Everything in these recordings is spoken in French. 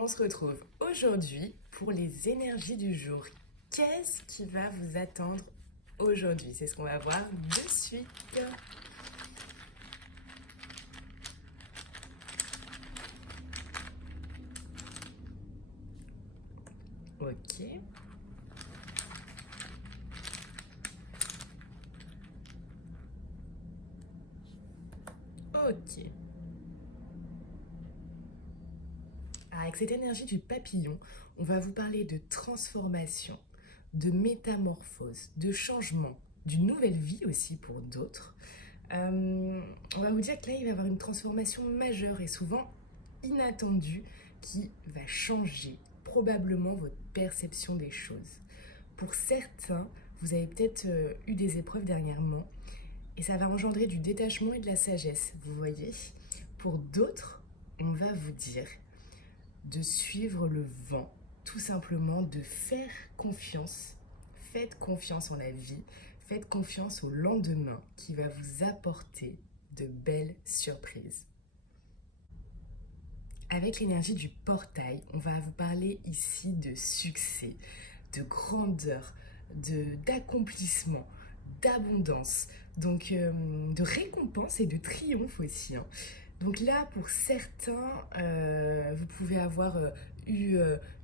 On se retrouve aujourd'hui pour les énergies du jour. Qu'est-ce qui va vous attendre aujourd'hui? C'est ce qu'on va voir de suite. Ok. Ok. Avec cette énergie du papillon, on va vous parler de transformation, de métamorphose, de changement, d'une nouvelle vie aussi pour d'autres. On va vous dire que là, il va y avoir une transformation majeure et souvent inattendue qui va changer probablement votre perception des choses. Pour certains, vous avez peut-être eu des épreuves dernièrement et ça va engendrer du détachement et de la sagesse, vous voyez. Pour d'autres, on va vous dire de suivre le vent, tout simplement de faire confiance. Faites confiance en la vie, faites confiance au lendemain qui va vous apporter de belles surprises. Avec l'énergie du portail, on va vous parler ici de succès, de grandeur, d'accomplissement, d'abondance, donc de récompense et de triomphe aussi, hein. Donc là, pour certains, vous pouvez avoir eu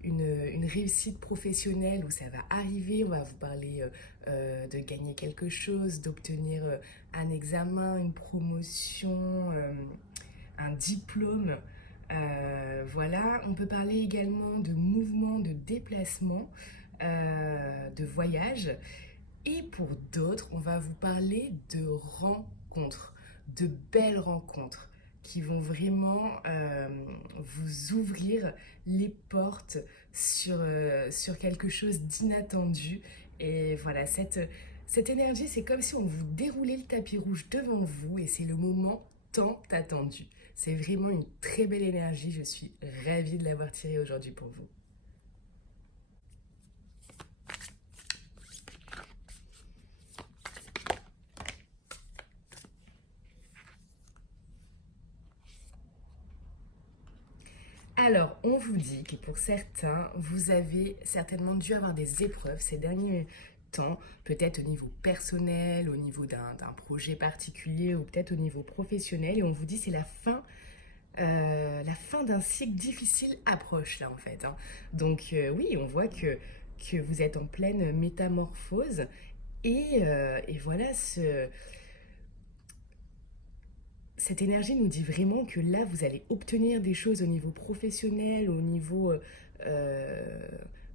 une réussite professionnelle où ça va arriver. On va vous parler de gagner quelque chose, d'obtenir un examen, une promotion, un diplôme. Voilà, on peut parler également de mouvement, de déplacement, de voyage. Et pour d'autres, on va vous parler de rencontres, de belles rencontres qui vont vraiment vous ouvrir les portes sur quelque chose d'inattendu. Et voilà, cette énergie, c'est comme si on vous déroulait le tapis rouge devant vous et c'est le moment tant attendu. C'est vraiment une très belle énergie, je suis ravie de l'avoir tirée aujourd'hui pour vous. Alors, on vous dit que pour certains, vous avez certainement dû avoir des épreuves ces derniers temps, peut-être au niveau personnel, au niveau d'un projet particulier ou peut-être au niveau professionnel. Et on vous dit c'est la fin d'un cycle difficile approche là en fait, hein. Donc oui, on voit que vous êtes en pleine métamorphose et voilà, cette énergie nous dit vraiment que là, vous allez obtenir des choses au niveau professionnel, au niveau euh,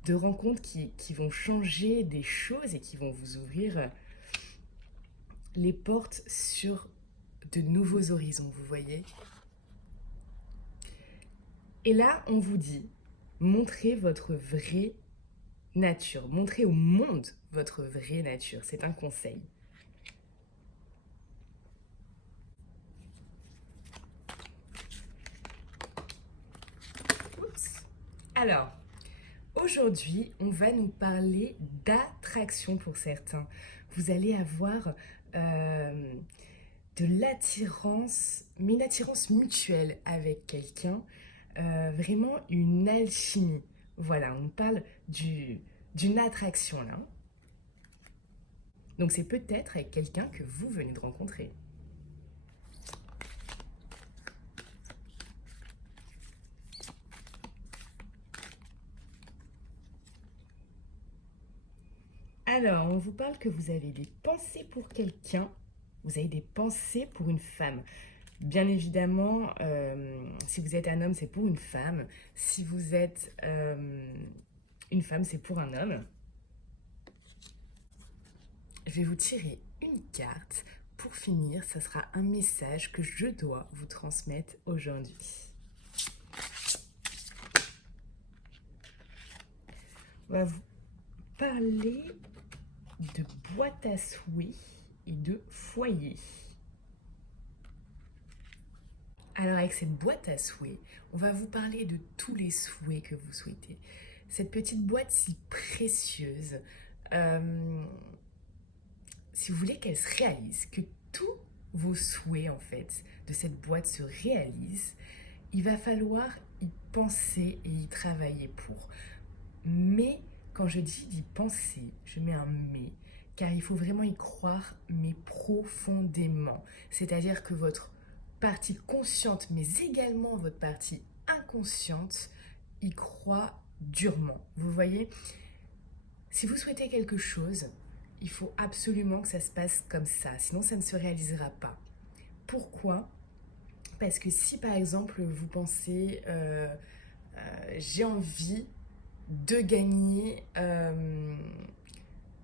de rencontres qui vont changer des choses et qui vont vous ouvrir les portes sur de nouveaux horizons, vous voyez. Et là, on vous dit, montrez votre vraie nature, montrez au monde votre vraie nature, c'est un conseil. Oups. Alors, aujourd'hui, on va nous parler d'attraction pour certains. Vous allez avoir euh, de l'attirance, mais une attirance mutuelle avec quelqu'un, vraiment une alchimie. Voilà, on parle d'une attraction là. Donc c'est peut-être avec quelqu'un que vous venez de rencontrer. Alors, on vous parle que vous avez des pensées pour quelqu'un, vous avez des pensées pour une femme. Bien évidemment, si vous êtes un homme, c'est pour une femme. Si vous êtes une femme, c'est pour un homme. Je vais vous tirer une carte. Pour finir, ce sera un message que je dois vous transmettre aujourd'hui. On va vous parler de boîte à souhaits et de foyer. Alors avec cette boîte à souhaits, on va vous parler de tous les souhaits que vous souhaitez. Cette petite boîte si précieuse, si vous voulez qu'elle se réalise, que tous vos souhaits en fait de cette boîte se réalisent, il va falloir y penser et y travailler pour. Mais quand je dis d'y penser, je mets un mais, car il faut vraiment y croire, mais profondément. C'est-à-dire que votre partie consciente, mais également votre partie inconsciente, y croit durement. Vous voyez, si vous souhaitez quelque chose, il faut absolument que ça se passe comme ça, sinon ça ne se réalisera pas. Pourquoi? Parce que si par exemple vous pensez j'ai envie de gagner,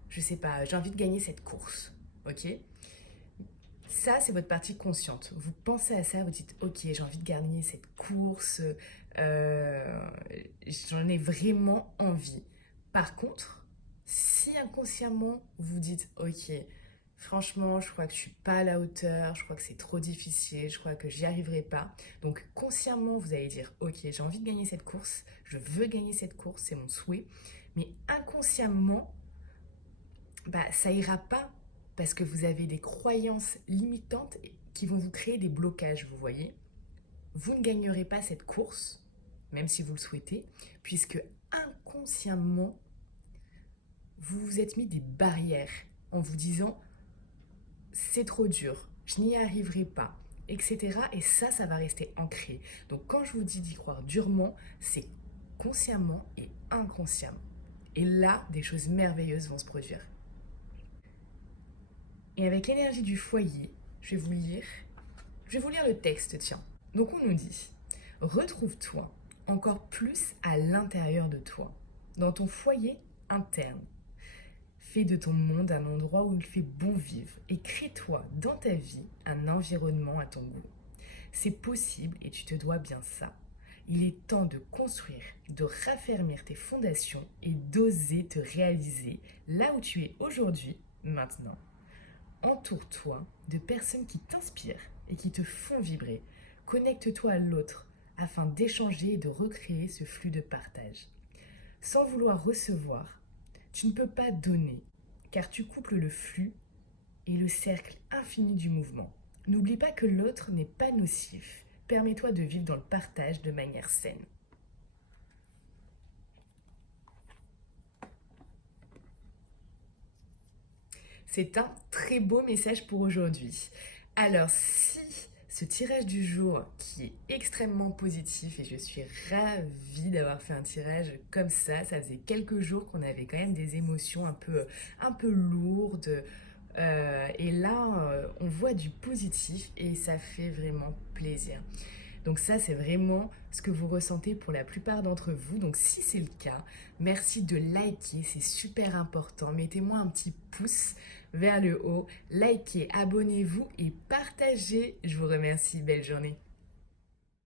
je sais pas, j'ai envie de gagner cette course, ok? Ça, c'est votre partie consciente. Vous pensez à ça, vous dites, ok, j'ai envie de gagner cette course, euh, j'en ai vraiment envie. Par contre, si inconsciemment vous dites, ok, franchement, je crois que je suis pas à la hauteur, je crois que c'est trop difficile, je crois que j'y arriverai pas. Donc consciemment, vous allez dire, ok, j'ai envie de gagner cette course, je veux gagner cette course, c'est mon souhait. Mais inconsciemment, bah, ça ira pas parce que vous avez des croyances limitantes qui vont vous créer des blocages, vous voyez. Vous ne gagnerez pas cette course, même si vous le souhaitez, puisque inconsciemment, vous vous êtes mis des barrières en vous disant c'est trop dur, je n'y arriverai pas, etc. Et ça va rester ancré. Donc quand je vous dis d'y croire durement, c'est consciemment et inconsciemment. Et là, des choses merveilleuses vont se produire. Et avec l'énergie du foyer, je vais vous lire le texte, tiens. Donc on nous dit, retrouve-toi encore plus à l'intérieur de toi, dans ton foyer interne. Fais de ton monde un endroit où il fait bon vivre et crée-toi dans ta vie un environnement à ton goût. C'est possible et tu te dois bien ça. Il est temps de construire, de raffermir tes fondations et d'oser te réaliser là où tu es aujourd'hui, maintenant. Entoure-toi de personnes qui t'inspirent et qui te font vibrer. Connecte-toi à l'autre afin d'échanger et de recréer ce flux de partage. Sans vouloir recevoir, tu ne peux pas donner, car tu couples le flux et le cercle infini du mouvement. N'oublie pas que l'autre n'est pas nocif. Permets-toi de vivre dans le partage de manière saine. C'est un très beau message pour aujourd'hui. Alors, si ce tirage du jour, qui est extrêmement positif, et je suis ravie d'avoir fait un tirage comme ça faisait quelques jours qu'on avait quand même des émotions un peu lourdes, et là, on voit du positif et ça fait vraiment plaisir. Donc ça, c'est vraiment ce que vous ressentez pour la plupart d'entre vous. Donc si c'est le cas, merci de liker, c'est super important. Mettez-moi un petit pouce vers le haut, likez, abonnez-vous et partagez. Je vous remercie, belle journée.